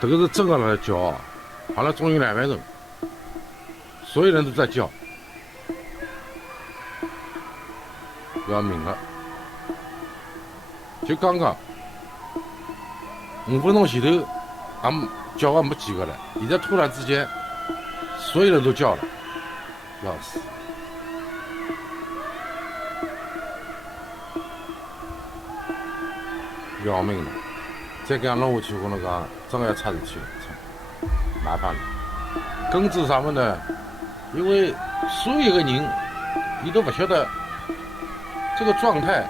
这个是真的来叫，好了，终于2万人，所有人都在叫，要命了！就刚刚5分钟前头，俺叫还没几个了，现在突然之间，所有人都叫了，要死！要命了！再这样弄下去，我跟侬讲，真的要出事体了，麻烦了。根治啥么呢？因为所有的人，你都不晓得这个状态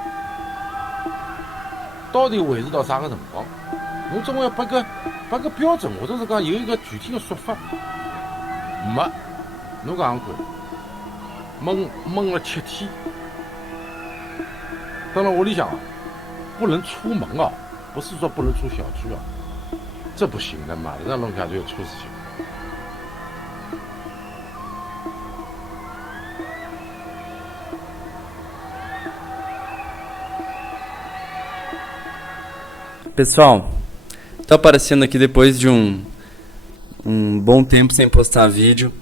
到底维持到啥个辰光。侬总要拨个标准，或者是讲有一个具体的说法。没，侬讲看，闷了7天，蹲辣屋里向啊，不能出门啊，不是说不能出小区啊，这不行的，马上弄下去要出事情。Pessoal, tô aparecendo aqui depois de um bom tempo sem postar vídeo.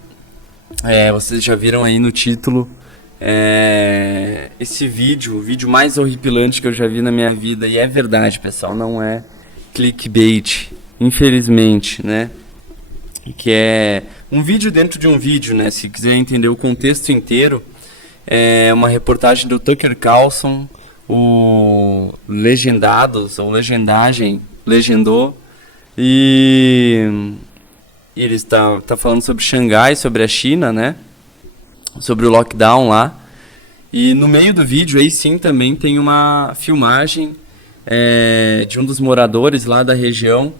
Vocês já viram aí no título. Esse vídeo, o vídeo mais horripilante que eu já vi na minha vida. E é verdade, pessoal, não é clickbait, infelizmente, né? Que é um vídeo dentro de um vídeo, né? Se quiser entender o contexto inteiro, é uma reportagem do Tucker Carlson, o Legendados, ou Legendagem, legendou, e ele está falando sobre Xangai, sobre a China, né? Sobre o lockdown lá. E no meio do vídeo aí sim também tem uma filmagem de um dos moradores lá da região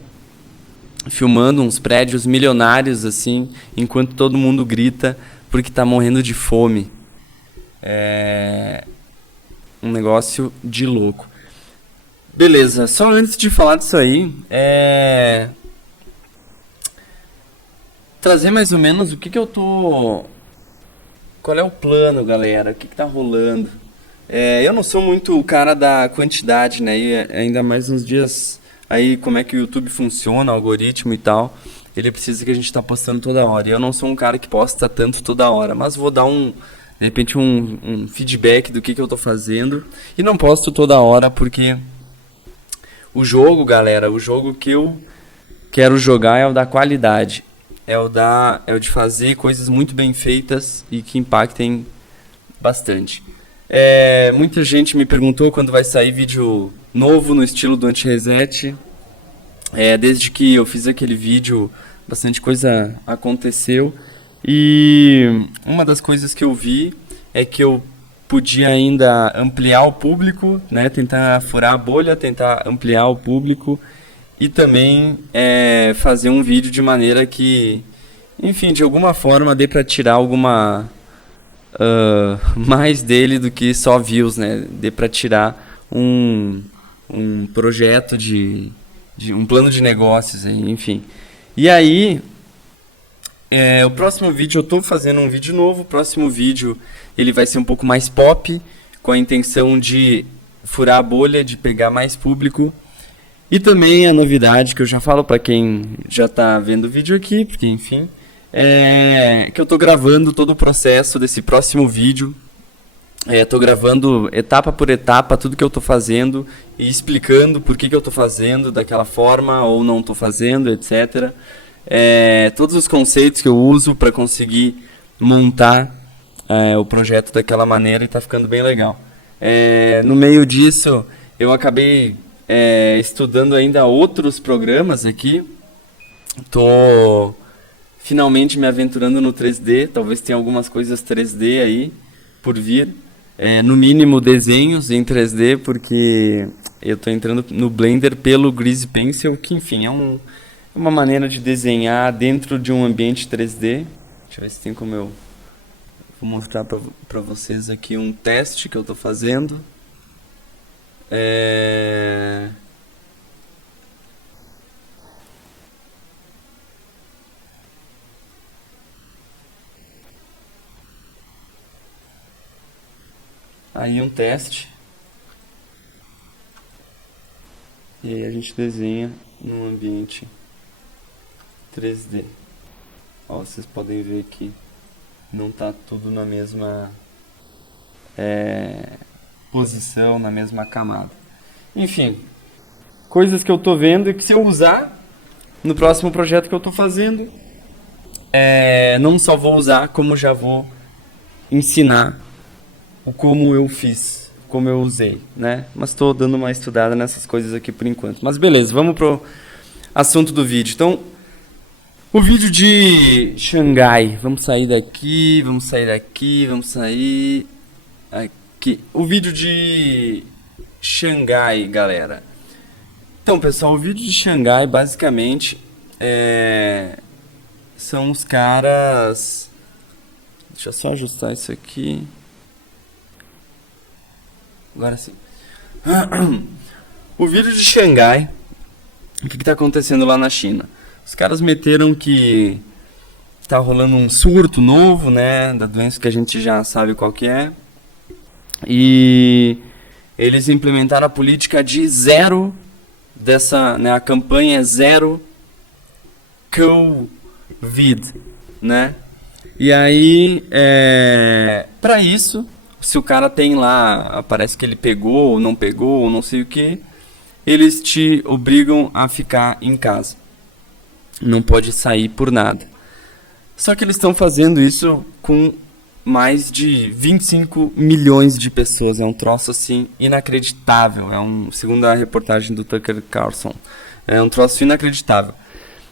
filmando uns prédios milionários assim, enquanto todo mundo grita porque tá morrendo de fome. Um negócio de louco. Beleza, só antes de falar disso aí, trazer mais ou menos o que eu tô... Qual é o plano, galera? O que tá rolando? Eu não sou muito o cara da quantidade, né? E ainda mais nos dias aí, como é que o YouTube funciona, o algoritmo e tal. Ele precisa que a gente tá postando toda hora. E eu não sou um cara que posta tanto toda hora, mas vou dar de repente um feedback do que eu tô fazendo. E não posto toda hora porque o jogo, galera, o jogo que eu quero jogar é o da qualidade. É o de fazer coisas muito bem feitas e que impactem bastante. Muita gente me perguntou quando vai sair vídeo novo no estilo do Anti-Reset. Desde que eu fiz aquele vídeo, bastante coisa aconteceu. E uma das coisas que eu vi é que eu podia ainda ampliar o público, né? Tentar furar a bolha, tentar ampliar o público. E também fazer um vídeo de maneira que, enfim, de alguma forma dê para tirar alguma mais dele do que só views, né? Dê para tirar um projeto de um plano de negócios, enfim. E aí, o próximo vídeo, eu tô fazendo um vídeo novo. O próximo vídeo ele vai ser um pouco mais pop, com a intenção de furar a bolha, de pegar mais público. E também a novidade que eu já falo para quem já está vendo o vídeo aqui, porque enfim, que eu estou gravando todo o processo desse próximo vídeo. Estou gravando etapa por etapa tudo que eu estou fazendo e explicando por que eu estou fazendo daquela forma ou não estou fazendo, etc. Todos os conceitos que eu uso para conseguir montar o projeto daquela maneira, e está ficando bem legal. No meio disso, eu acabei estudando ainda outros programas aqui. Tô finalmente me aventurando no 3D. Talvez tenha algumas coisas 3D aí por vir. No mínimo desenhos em 3D, porque eu tô entrando no Blender pelo Grease Pencil, que enfim é uma maneira de desenhar dentro de um ambiente 3D. Deixa eu ver se tem como eu vou mostrar para vocês aqui um teste que eu tô fazendo. Aí um teste. E aí a gente desenha num ambiente 3D. Ó, vocês podem ver que não tá tudo na mesma posição, na mesma camada. Enfim, coisas que eu tô vendo e que se eu usar no próximo projeto que eu tô fazendo, não só vou usar, como já vou ensinar o como eu fiz, como eu usei, né? Mas tô dando uma estudada nessas coisas aqui por enquanto. Mas beleza, vamos pro assunto do vídeo. Então, o vídeo de Xangai. Vamos sair daqui, vamos sair daqui, vamos sair aqui. O vídeo de Xangai, galera. Então, pessoal, o vídeo de Xangai, basicamente, são os caras... Deixa eu só ajustar isso aqui. Agora sim. O vídeo de Xangai, o que está acontecendo lá na China? Os caras meteram que tá rolando um surto novo, né, da doença que a gente já sabe qual que é. E eles implementaram a política de zero dessa, né, a campanha é zero Covid, né? E aí, para isso, se o cara tem lá, parece que ele pegou ou não pegou, ou não sei o que, eles te obrigam a ficar em casa. Não pode sair por nada. Só que eles estão fazendo isso com mais de 25 milhões de pessoas. É um troço assim inacreditável. Segundo a reportagem do Tucker Carlson, é um troço inacreditável.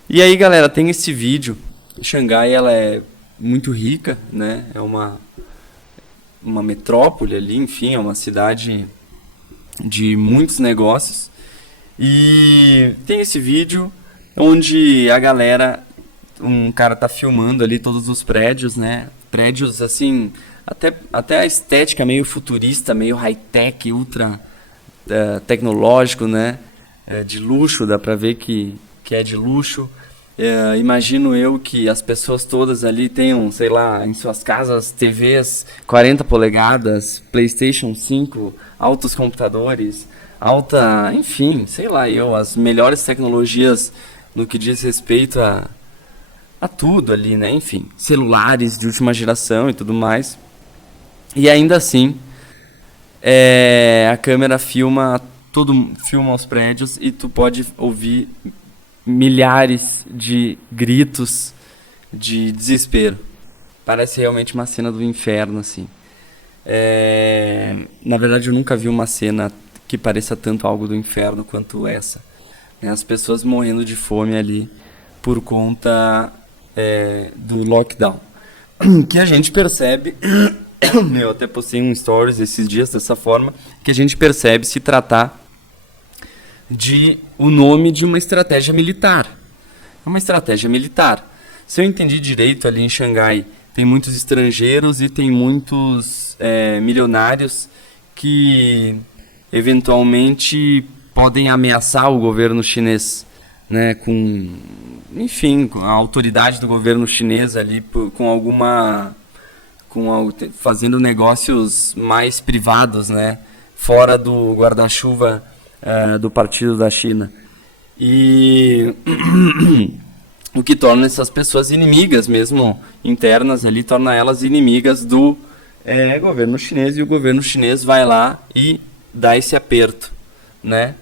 E aí, galera, tem esse vídeo. Xangai, ela é muito rica, né? É uma metrópole ali, enfim, é uma cidade de muitos negócios. E tem esse vídeo onde a galera, um cara tá filmando ali todos os prédios, né? Prédios assim, até a estética meio futurista, meio high-tech, ultra tecnológico, né? De luxo, dá pra ver que é de luxo. Imagino eu que as pessoas todas ali tenham, sei lá, em suas casas TVs 40 polegadas, PlayStation 5, altos computadores, enfim, sei lá, as melhores tecnologias no que diz respeito a tudo ali, né? Enfim, celulares de última geração e tudo mais. E ainda assim, a câmera filma os prédios e tu pode ouvir milhares de gritos de desespero. Parece realmente uma cena do inferno, assim. Na verdade, eu nunca vi uma cena que pareça tanto algo do inferno quanto essa. As pessoas morrendo de fome ali por conta do lockdown. Que a gente percebe... Eu até postei um stories esses dias dessa forma, que a gente percebe se tratar de o nome de uma estratégia militar. É uma estratégia militar. Se eu entendi direito, ali em Xangai tem muitos estrangeiros e tem muitos milionários que eventualmente podem ameaçar o governo chinês, né, com a autoridade do governo chinês ali fazendo negócios mais privados, né, fora do guarda-chuva do partido da China. E o que torna essas pessoas inimigas mesmo, internas ali, torna elas inimigas do governo chinês, e o governo chinês vai lá e dá esse aperto, né?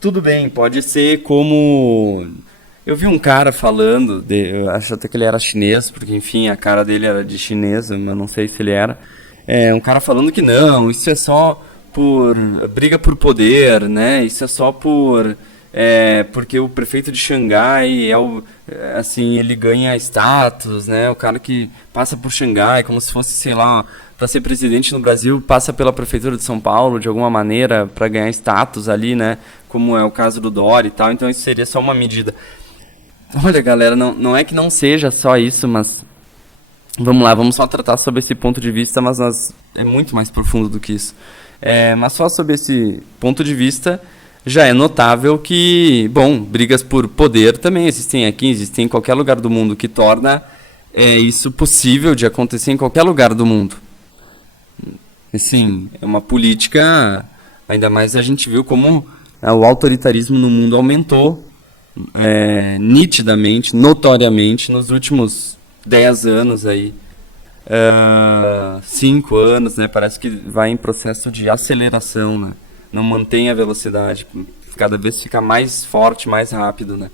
Tudo bem, pode ser como... Eu vi um cara falando, eu acho até que ele era chinês, porque enfim, a cara dele era de chinês, mas não sei se ele era. Um cara falando que não, isso é só por briga por poder, né? Isso é só porque o prefeito de Xangai assim, ele ganha status, né? O cara que passa por Xangai, como se fosse, sei lá, para ser presidente no Brasil, passa pela prefeitura de São Paulo de alguma maneira para ganhar status ali, né? Como é o caso do Dória e tal. Então isso seria só uma medida. Olha, galera, não é que não seja só isso, mas vamos lá, vamos só tratar sobre esse ponto de vista, mas é muito mais profundo do que isso. Mas só sobre esse ponto de vista, já é notável que, brigas por poder também existem aqui, existem em qualquer lugar do mundo, que torna isso possível de acontecer em qualquer lugar do mundo. Assim, é uma política, ainda mais a gente viu como O autoritarismo no mundo aumentou nitidamente, notoriamente, nos últimos 10 anos aí. 5 anos, né? Parece que vai em processo de aceleração, né? Não mantém a velocidade, cada vez fica mais forte, mais rápido, né?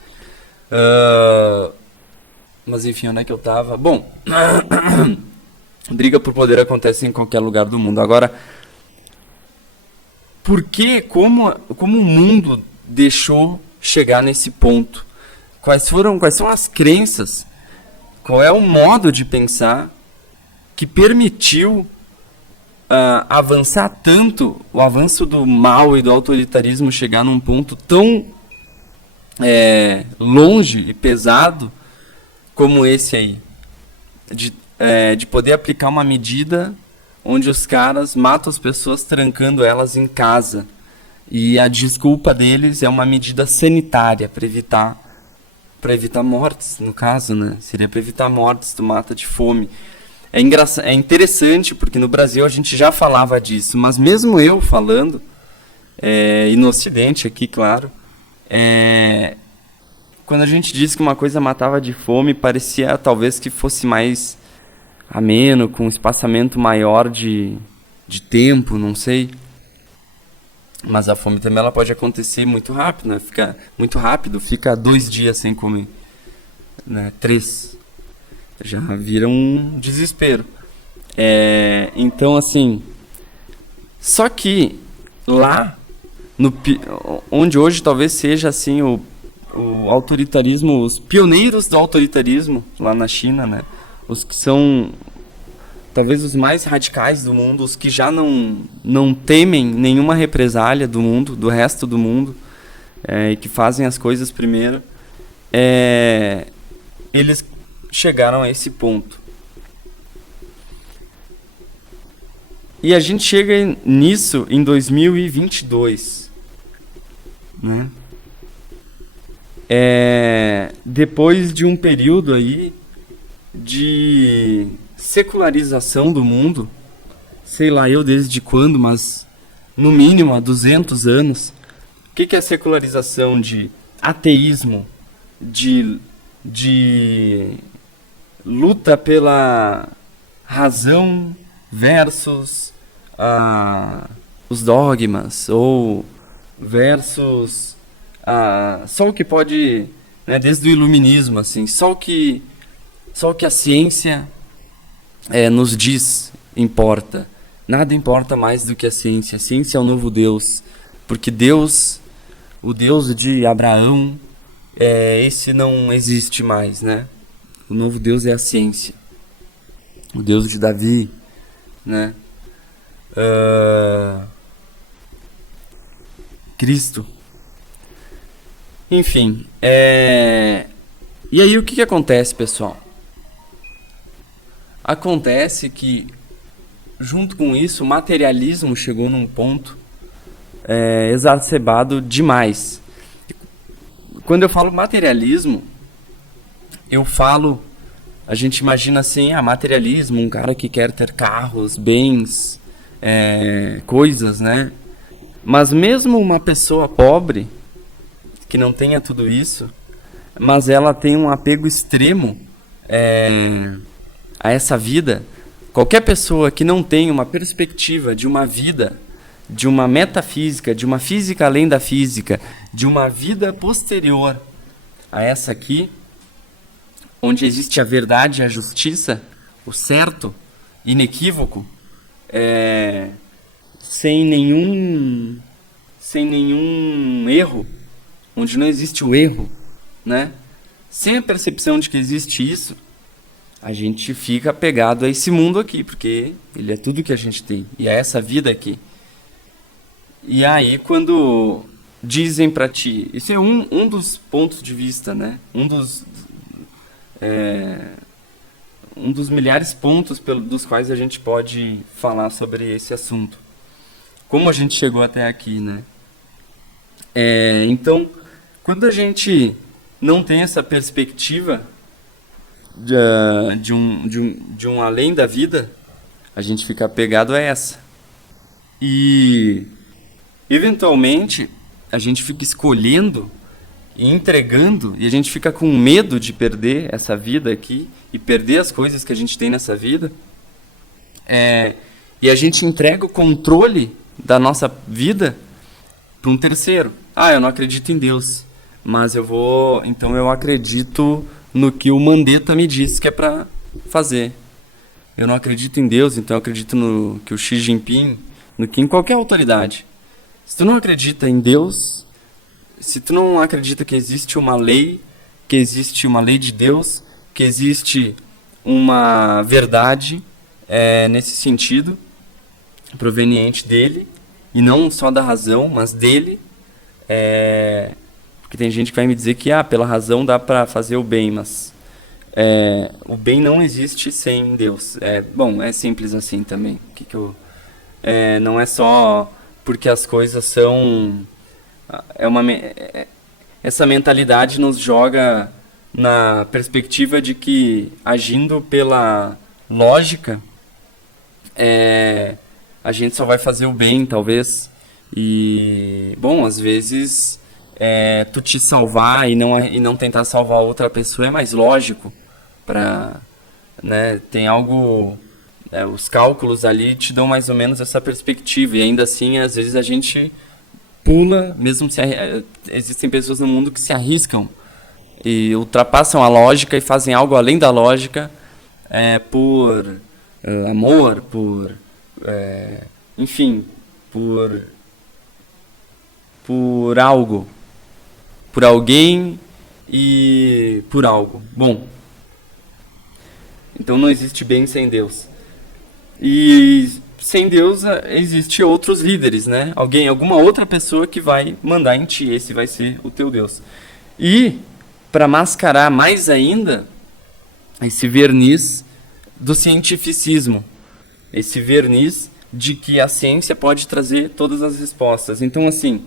Mas enfim, onde é que eu tava? Bom, briga por poder acontece em qualquer lugar do mundo. Agora, por que, como o mundo deixou chegar nesse ponto? Quais são as crenças? Qual é o modo de pensar que permitiu avançar tanto, o avanço do mal e do autoritarismo chegar num ponto tão longe e pesado como esse aí? De poder aplicar uma medida onde os caras matam as pessoas trancando elas em casa. E a desculpa deles é uma medida sanitária para evitar mortes, no caso, né? Seria para evitar mortes, tu mata de fome. É interessante, porque no Brasil a gente já falava disso, mas mesmo eu falando, e no Ocidente aqui, claro, quando a gente diz que uma coisa matava de fome, parecia talvez que fosse mais ameno, com um espaçamento maior de tempo, não sei. Mas a fome também ela pode acontecer muito rápido, né? Fica muito rápido, fica 2 dias sem comer, né? 3. Já vira um desespero. Então, assim, só que lá, onde hoje talvez seja assim o autoritarismo, os pioneiros do autoritarismo lá na China, né? Os que são talvez os mais radicais do mundo, os que já não temem nenhuma represália do mundo, do resto do mundo, e que fazem as coisas primeiro, eles chegaram a esse ponto. E a gente chega nisso em 2022, né? Depois de um período aí de secularização do mundo, sei lá eu desde quando, mas no mínimo há 200 anos. O que é a secularização? De ateísmo, de luta pela razão versus os dogmas, ou versus só o que pode, né, desde o iluminismo, assim, só o que a ciência nos diz importa. Nada importa mais do que a ciência. A ciência é o novo Deus, porque Deus, o Deus de Abraão, esse não existe mais, né? O novo Deus é a ciência. O Deus de Davi, né? Cristo. Enfim, e aí o que acontece, pessoal? Acontece que, junto com isso, o materialismo chegou num ponto exacerbado demais. Quando eu falo materialismo, a gente imagina assim, materialismo, um cara que quer ter carros, bens, coisas, né? Mas mesmo uma pessoa pobre, que não tenha tudo isso, mas ela tem um apego extremo a essa vida, qualquer pessoa que não tem uma perspectiva de uma vida, de uma metafísica, de uma física além da física, de uma vida posterior a essa aqui, onde existe a verdade e a justiça, o certo, inequívoco, sem nenhum erro, onde não existe o erro, né? Sem a percepção de que existe isso, a gente fica apegado a esse mundo aqui, porque ele é tudo que a gente tem, e é essa vida aqui. E aí, quando dizem pra ti, esse é um dos pontos de vista, né? Um dos milhares de pontos dos quais a gente pode falar sobre esse assunto. Como a gente chegou até aqui, né? Então, quando a gente não tem essa perspectiva de um além da vida, a gente fica apegado a essa. E, eventualmente, a gente fica escolhendo e entregando, e a gente fica com medo de perder essa vida aqui e perder as coisas que a gente tem nessa vida, e a gente entrega o controle da nossa vida para um terceiro. Ah, eu não acredito em Deus, mas então eu acredito no que o Mandetta me disse que é para fazer. Eu não acredito em Deus, então eu acredito no que o Xi Jinping, no que em qualquer autoridade. Se tu não acredita em Deus, se tu não acredita que existe uma lei de Deus, que existe uma verdade nesse sentido, proveniente dele, e não só da razão, mas dele, porque tem gente que vai me dizer que pela razão dá para fazer o bem, mas o bem não existe sem Deus. Bom, é simples assim também. Não é só porque as coisas são... essa mentalidade nos joga na perspectiva de que, agindo pela lógica, a gente só vai fazer o bem, talvez. E, bom, às vezes, tu te salvar e não tentar salvar outra pessoa é mais lógico. Tem algo... os cálculos ali te dão mais ou menos essa perspectiva. E ainda assim, às vezes a gente pula, mesmo existem pessoas no mundo que se arriscam e ultrapassam a lógica e fazem algo além da lógica por amor, enfim, por algo, por alguém e por algo. Bom, então não existe bem sem Deus. E sem Deus existe outros líderes, né? Alguma outra pessoa que vai mandar em ti, esse vai ser o teu Deus. E para mascarar mais ainda esse verniz do cientificismo, esse verniz de que a ciência pode trazer todas as respostas. Então, assim,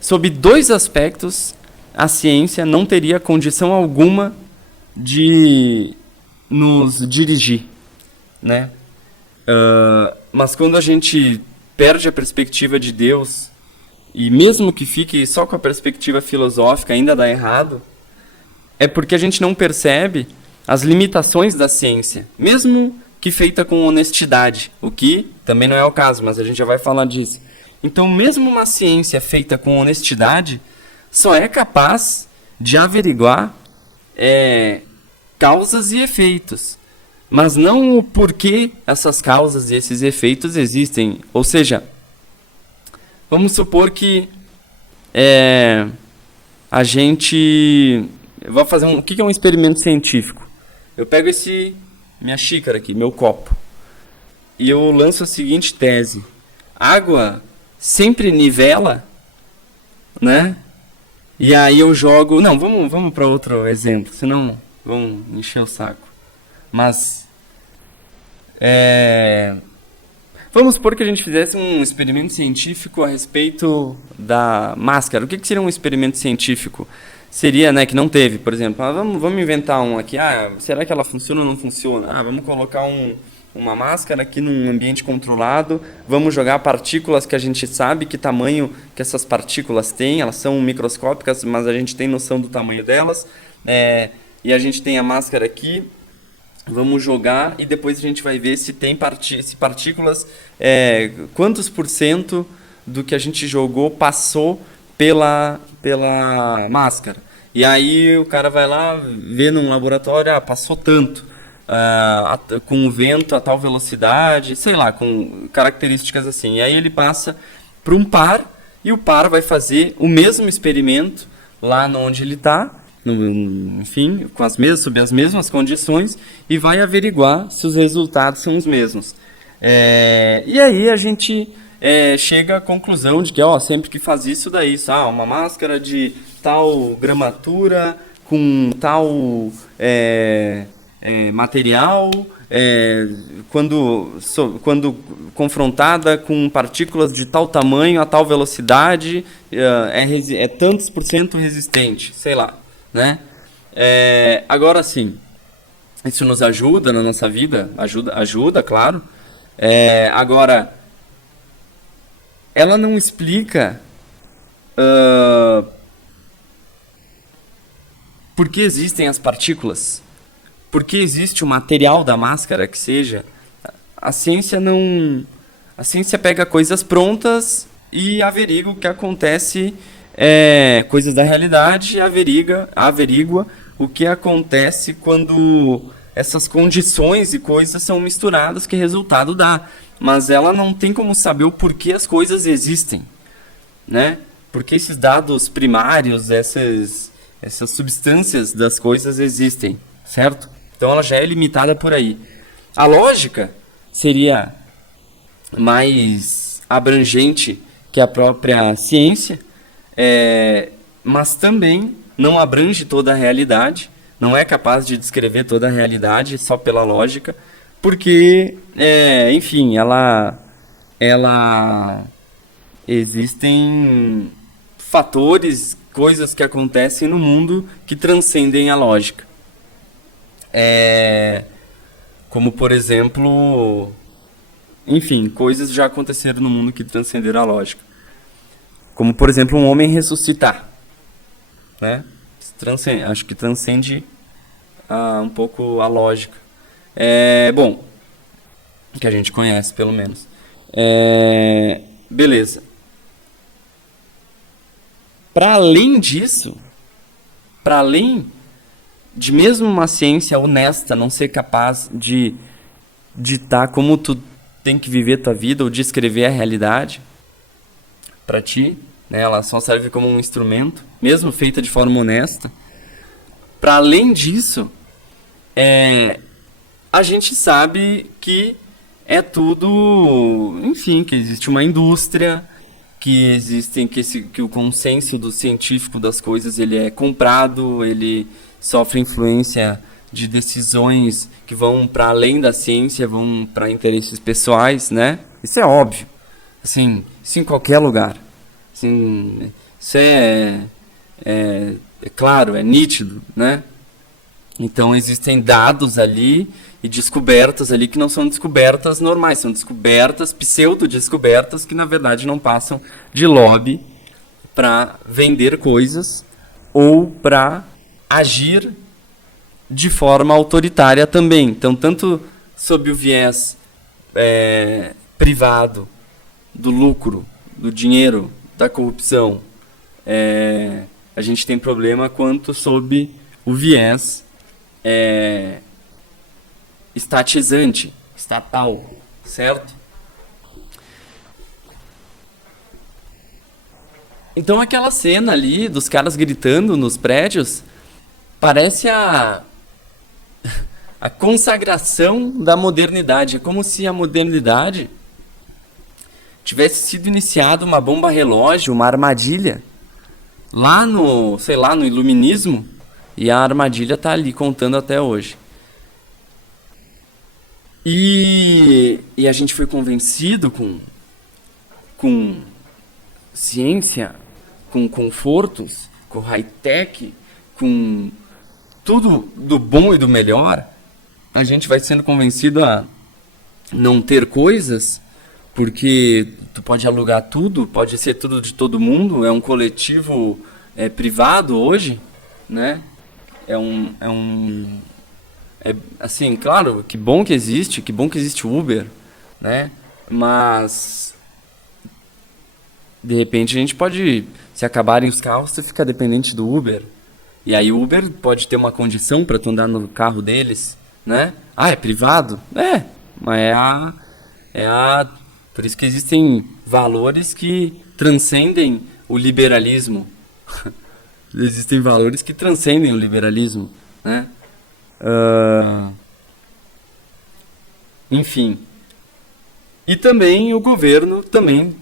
sob 2 aspectos, a ciência não teria condição alguma de nos dirigir, né? Mas quando a gente perde a perspectiva de Deus, e mesmo que fique só com a perspectiva filosófica, ainda dá errado, é porque a gente não percebe as limitações da ciência, mesmo que feita com honestidade, o que também não é o caso, mas a gente já vai falar disso. Então, mesmo uma ciência feita com honestidade, só é capaz de averiguar causas e efeitos, mas não o porquê essas causas e esses efeitos existem. Ou seja, vamos supor que a gente... Eu vou fazer o que é um experimento científico? Eu pego minha xícara aqui, meu copo, e eu lanço a seguinte tese: água sempre nivela, né? E aí eu jogo... Não, vamos para outro exemplo, senão vamos encher o saco. Mas vamos supor que a gente fizesse um experimento científico a respeito da máscara. O que seria um experimento científico? Seria, né, que não teve, por exemplo, vamos inventar um aqui. Será que ela funciona ou não funciona? Vamos colocar uma máscara aqui num ambiente controlado, vamos jogar partículas que a gente sabe que tamanho que essas partículas têm, elas são microscópicas, mas a gente tem noção do tamanho delas, e a gente tem a máscara aqui, vamos jogar e depois a gente vai ver se tem se partículas, quantos % do que a gente jogou passou pela máscara. E aí o cara vai lá, vê num laboratório, passou tanto, com o vento a tal velocidade, sei lá, com características assim. E aí ele passa para um par, e o par vai fazer o mesmo experimento lá onde ele está, enfim, sob as mesmas condições, e vai averiguar se os resultados são os mesmos. E aí a gente chega à conclusão de que sempre que faz isso daí, uma máscara de tal gramatura, com tal material, quando confrontada com partículas de tal tamanho, a tal velocidade, é tantos % resistente, sei lá, né? Agora sim, isso nos ajuda na nossa vida, ajuda, claro. Agora, ela não explica por que existem as partículas? Por que existe o material da máscara que seja? A ciência não... A ciência pega coisas prontas e averigua o que acontece, coisas da realidade, e averigua o que acontece quando essas condições e coisas são misturadas, que resultado dá. Mas ela não tem como saber o porquê as coisas existem, né? Porque esses dados primários, essas substâncias das coisas existem, certo? Então ela já é limitada por aí. A lógica seria mais abrangente que a própria ciência, mas também não abrange toda a realidade, não é capaz de descrever toda a realidade só pela lógica, porque, enfim, ela existem fatores, coisas que acontecem no mundo que transcendem a lógica. Como, por exemplo, enfim, coisas já aconteceram no mundo que transcenderam a lógica. Como, por exemplo, um homem ressuscitar, né? Acho que transcende um pouco a lógica. Bom, que a gente conhece, pelo menos. Beleza. Para além disso, para além de mesmo uma ciência honesta não ser capaz de ditar como tu tem que viver tua vida ou descrever a realidade para ti, né? Ela só serve como um instrumento, mesmo feita de forma honesta. Para além disso, a gente sabe que é tudo, enfim, que existe uma indústria, que o consenso do científico das coisas ele é comprado, ele sofre influência de decisões que vão para além da ciência, vão para interesses pessoais, né? Isso é óbvio, assim, isso em qualquer lugar, assim, isso é claro, é nítido, né? Então existem dados ali e descobertas ali que não são descobertas normais, são descobertas, pseudo-descobertas, que na verdade não passam de lobby para vender coisas ou para agir de forma autoritária também. Então, tanto sob o viés privado, do lucro, do dinheiro, da corrupção, a gente tem problema, quanto sob o viés estatizante, estatal, certo? Então aquela cena ali dos caras gritando nos prédios parece a consagração da modernidade. É como se a modernidade tivesse sido iniciada uma bomba relógio, uma armadilha lá no, sei lá, no iluminismo, e a armadilha tá ali contando até hoje. E a gente foi convencido com ciência, com confortos, com high-tech, com tudo do bom e do melhor. A gente vai sendo convencido a não ter coisas, porque tu pode alugar tudo, pode ser tudo de todo mundo, é um coletivo privado hoje, né? Assim, claro, que bom que existe o Uber, né? Mas de repente a gente pode, se acabarem os carros, tu fica dependente do Uber. E aí o Uber pode ter uma condição para tu andar no carro deles, né? Ah, é privado? Mas por isso que existem valores que transcendem o liberalismo. Existem valores que transcendem o liberalismo, né? Enfim. E também o governo também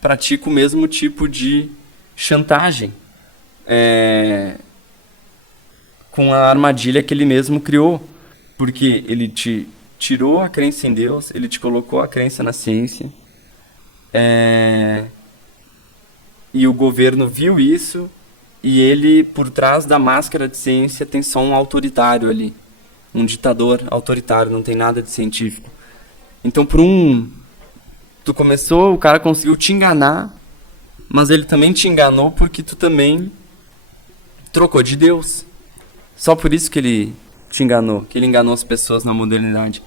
pratica o mesmo tipo de chantagem com a armadilha que ele mesmo criou, porque ele te tirou a crença em Deus, ele te colocou a crença na ciência, e o governo viu isso, e ele, por trás da máscara de ciência, tem só um autoritário ali, um ditador autoritário, não tem nada de científico. Então, o cara conseguiu te enganar, mas ele também te enganou porque tu também trocou de Deus. Só por isso que ele te enganou, que ele enganou as pessoas na modernidade.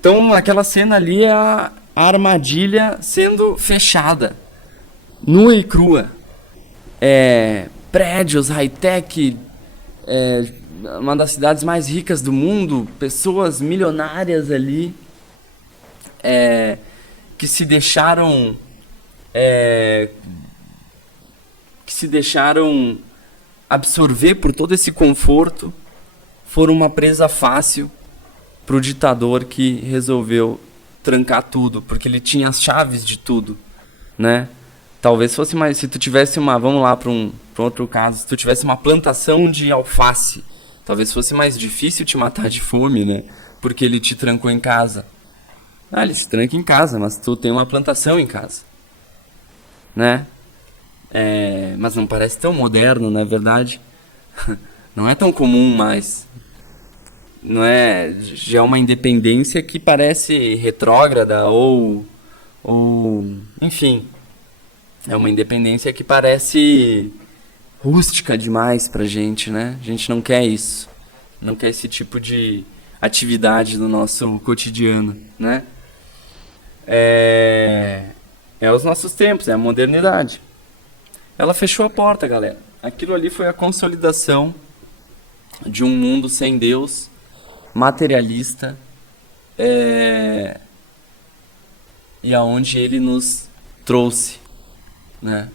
Então, aquela cena ali é a armadilha sendo fechada, nua e crua. Prédios, high-tech, uma das cidades mais ricas do mundo, pessoas milionárias ali, que se deixaram absorver por todo esse conforto, foram uma presa fácil para o ditador que resolveu trancar tudo, porque ele tinha as chaves de tudo, né? Talvez fosse mais, se tu tivesse vamos lá para um outro caso, se tu tivesse uma plantação de alface, talvez fosse mais difícil te matar de fome, né? Porque ele te trancou em casa. Ele se tranca em casa, mas tu tem uma plantação em casa, né? Mas não parece tão moderno, não é verdade? Não é tão comum mais. Não é, já é uma independência que parece retrógrada ou enfim, é uma independência que parece rústica demais pra gente, né? A gente não quer isso, não quer esse tipo de atividade no nosso cotidiano, né? Os nossos tempos, é a modernidade. Ela fechou a porta, galera. Aquilo ali foi a consolidação de um mundo sem Deus, materialista, e aonde ele nos trouxe, né?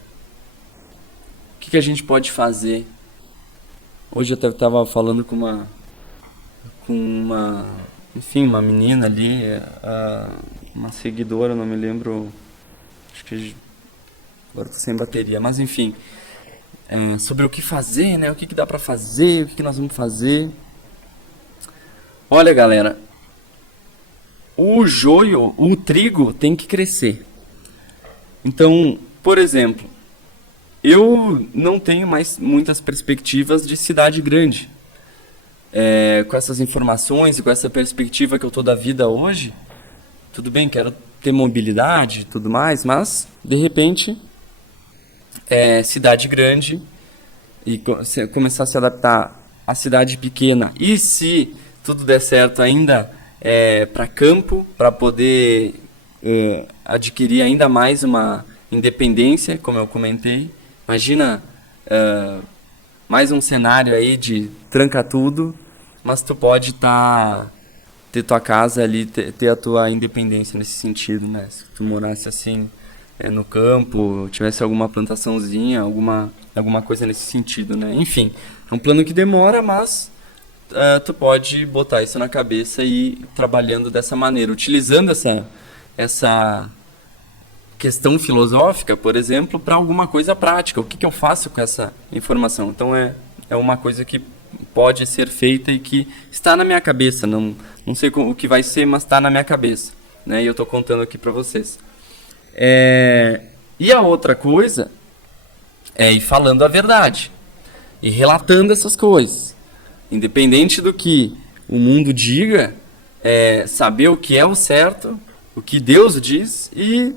O que a gente pode fazer? Hoje eu estava falando com uma menina ali, uma seguidora, não me lembro, acho que agora estou sem bateria, mas enfim, sobre o que fazer, né? O que dá para fazer, o que nós vamos fazer. Olha, galera, o trigo tem que crescer. Então, por exemplo, eu não tenho mais muitas perspectivas de cidade grande. Com essas informações e com essa perspectiva que eu tô da vida hoje, tudo bem, quero ter mobilidade e tudo mais, mas, de repente, cidade grande e começar a se adaptar à cidade pequena. E se tudo der certo ainda para campo, para poder adquirir ainda mais uma independência, como eu comentei. Imagina mais um cenário aí de tranca tudo, mas tu pode ter tua casa ali, ter a tua independência nesse sentido, né? Se tu morasse assim no campo, tivesse alguma plantaçãozinha, alguma coisa nesse sentido, né? Enfim, é um plano que demora, mas tu pode botar isso na cabeça e ir trabalhando dessa maneira, utilizando essa questão filosófica, por exemplo, para alguma coisa prática. O que eu faço com essa informação? Então é uma coisa que pode ser feita e que está na minha cabeça. Não sei o que vai ser, mas está na minha cabeça, né? E eu estou contando aqui para vocês. E a outra coisa é ir falando a verdade e relatando essas coisas. Independente do que o mundo diga, saber o que é o certo, o que Deus diz e,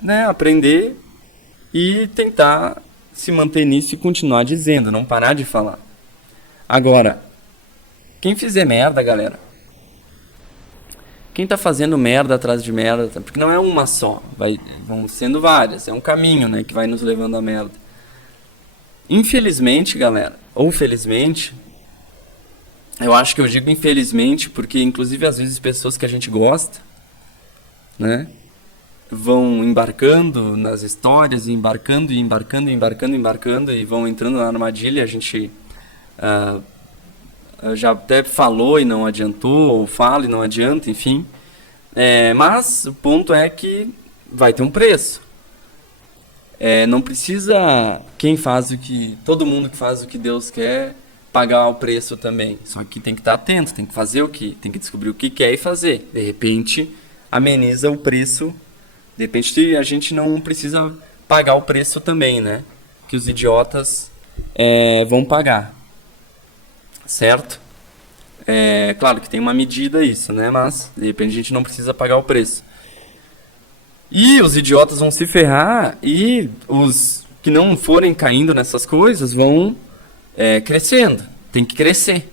né, aprender e tentar se manter nisso e continuar dizendo, não parar de falar. Agora, quem fizer merda, galera, quem tá fazendo merda atrás de merda, porque não é uma só, vão sendo várias, é um caminho, né, que vai nos levando à merda. Infelizmente, galera, ou felizmente, eu acho que eu digo infelizmente, porque inclusive às vezes pessoas que a gente gosta, né, vão embarcando nas histórias, embarcando e vão entrando na armadilha. A gente já até falou e não adiantou, ou fala e não adianta, enfim. Mas o ponto é que vai ter um preço. Não precisa todo mundo que faz o que Deus quer pagar o preço também. Só que tem que estar atento, tem que fazer tem que descobrir o que quer e fazer. De repente, ameniza o preço. De repente, a gente não precisa pagar o preço também, né? Que os idiotas vão pagar. Certo? Claro que tem uma medida isso, né? Mas, de repente, a gente não precisa pagar o preço. E os idiotas vão se ferrar e os que não forem caindo nessas coisas vão crescendo. Tem que crescer.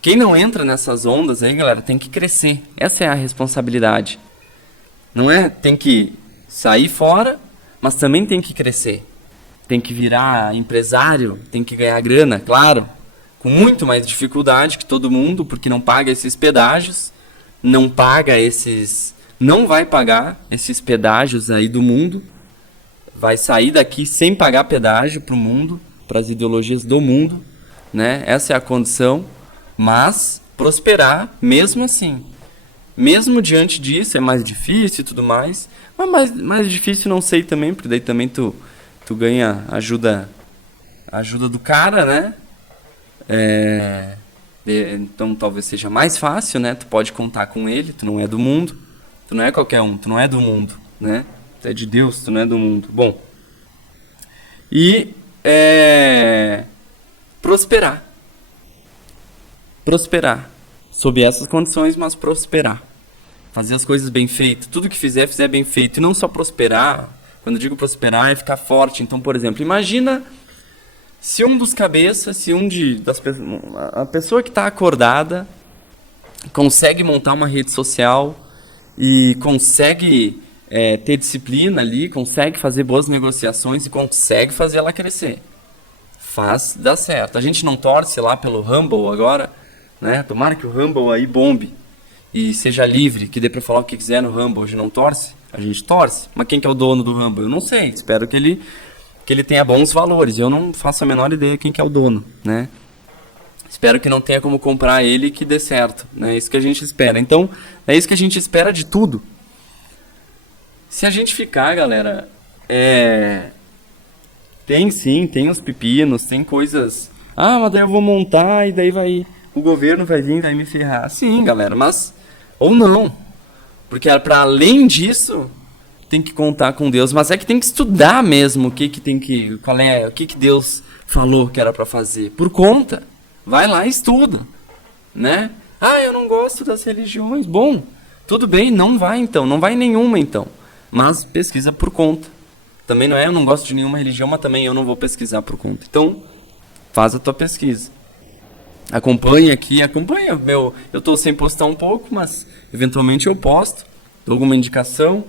Quem não entra nessas ondas aí, galera, tem que crescer. Essa é a responsabilidade. Não é? Tem que sair fora, mas também tem que crescer. Tem que virar empresário, tem que ganhar grana, claro. Com muito mais dificuldade que todo mundo, porque não paga esses pedágios. Não vai pagar esses pedágios aí do mundo. Vai sair daqui sem pagar pedágio para o mundo, para as ideologias do mundo, né? Essa é a condição. Mas prosperar mesmo assim. Mesmo diante disso é mais difícil e tudo mais. Mas mais difícil não sei também, porque daí também tu ganha ajuda do cara, né? Então talvez seja mais fácil, né? Tu pode contar com ele, tu não é do mundo. Tu não é qualquer um, tu não é do mundo, né? Tu é de Deus, tu não é do mundo. Bom. E prosperar. Prosperar. Sob essas condições, mas prosperar. Fazer as coisas bem feitas. Tudo que fizer bem feito. E não só prosperar. Quando eu digo prosperar, é ficar forte. Então, por exemplo, imagina se um dos cabeças, a pessoa que está acordada consegue montar uma rede social e consegue ter disciplina ali, consegue fazer boas negociações e consegue fazer ela crescer. Dá certo. A gente não torce lá pelo Rumble agora, né? Tomara que o Rumble aí bombe e seja livre, que dê pra falar o que quiser no Rumble. A gente não torce? A gente torce. Mas quem que é o dono do Rumble? Eu não sei. Espero que ele tenha bons valores. Eu não faço a menor ideia quem que é o dono, né? Espero que não tenha como comprar ele e que dê certo, né? É isso que a gente espera. Então, é isso que a gente espera de tudo. Se a gente ficar, galera, tem os pepinos, tem coisas. Mas daí eu vou montar e daí o governo vai vir e vai me ferrar. Sim, galera, mas ou não. Porque para além disso, tem que contar com Deus, mas é que tem que estudar mesmo o que Deus falou que era para fazer. Por conta. Vai lá e estuda, né? Eu não gosto das religiões. Bom, tudo bem, não vai então, não vai nenhuma então. Mas pesquisa por conta. Também não eu não gosto de nenhuma religião, mas também eu não vou pesquisar por conta. Então, faz a tua pesquisa. Acompanha. Eu tô sem postar um pouco, mas eventualmente eu posto. Dou alguma indicação.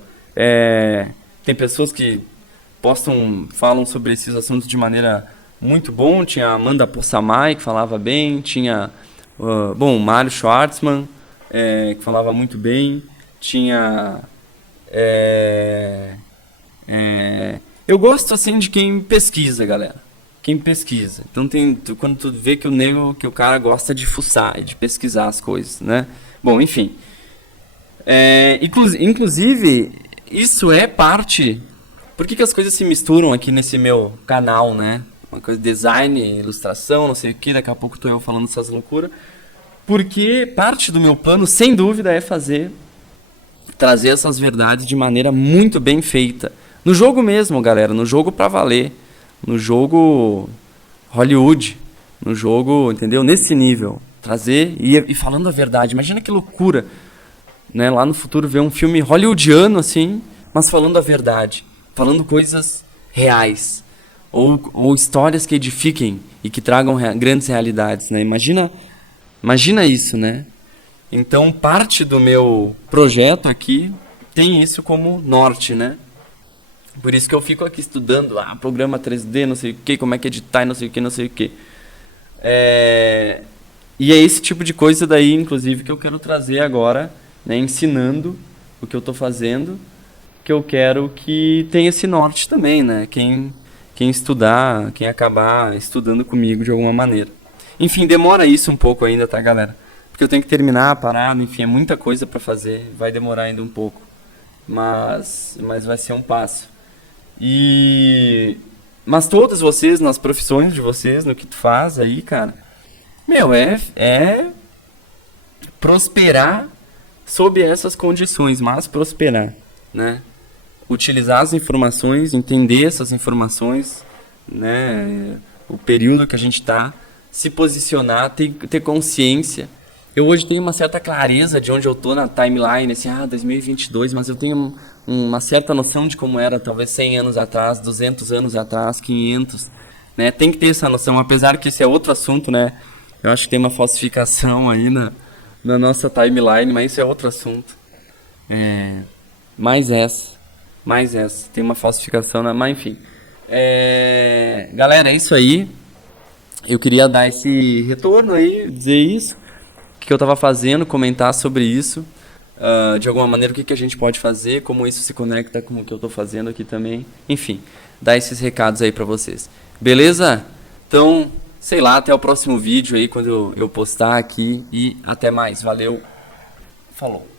Tem pessoas que falam sobre esses assuntos de maneira muito boa. Tinha a Amanda Possamay, que falava bem. Tinha o Mário Schwartzman, que falava muito bem. Tinha... eu gosto assim de quem pesquisa, galera. Quem pesquisa. Então quando tu vê que o cara gosta de fuçar e de pesquisar as coisas, né? Bom, enfim. Inclusive, isso é parte... Por que as coisas se misturam aqui nesse meu canal, né? Uma coisa de design, ilustração, não sei o que. Daqui a pouco tô eu falando essas loucuras. Porque parte do meu plano, sem dúvida, é trazer essas verdades de maneira muito bem feita. No jogo mesmo, galera. No jogo pra valer. No jogo Hollywood. No jogo, entendeu? Nesse nível. Trazer e falando a verdade. Imagina que loucura, né? Lá no futuro ver um filme hollywoodiano assim, mas falando a verdade. Falando coisas reais. Ou histórias que edifiquem e que tragam grandes realidades, né? Imagina isso, né? Então, parte do meu projeto aqui tem isso como norte, né? Por isso que eu fico aqui estudando programa 3D, não sei o que, como é que editar, não sei o que. E é esse tipo de coisa daí, inclusive, que eu quero trazer agora, né? Ensinando o que eu estou fazendo, que eu quero que tenha esse norte também, né? Quem estudar, quem acabar estudando comigo de alguma maneira. Enfim, demora isso um pouco ainda, tá, galera? Porque eu tenho que terminar a parada, enfim, é muita coisa pra fazer, vai demorar ainda um pouco. Mas vai ser um passo. Mas todos vocês, nas profissões de vocês, no que tu faz aí, cara, é prosperar sob essas condições, mas prosperar, né? Utilizar as informações, entender essas informações, né? O período que a gente tá, se posicionar, ter consciência. Eu hoje tenho uma certa clareza de onde eu tô na timeline, assim, 2022, mas eu tenho uma certa noção de como era talvez 100 anos atrás, 200 anos atrás, 500, né? Tem que ter essa noção, apesar que esse é outro assunto, né? Eu acho que tem uma falsificação aí na nossa timeline, mas isso é outro assunto. Mais essa. Tem uma falsificação, mas enfim. Galera, é isso aí. Eu queria dar esse retorno aí, dizer isso, o que eu estava fazendo, comentar sobre isso, de alguma maneira o que a gente pode fazer, como isso se conecta com o que eu estou fazendo aqui também. Enfim, dar esses recados aí para vocês. Beleza? Então, sei lá, até o próximo vídeo aí, quando eu postar aqui, e até mais. Valeu. Falou.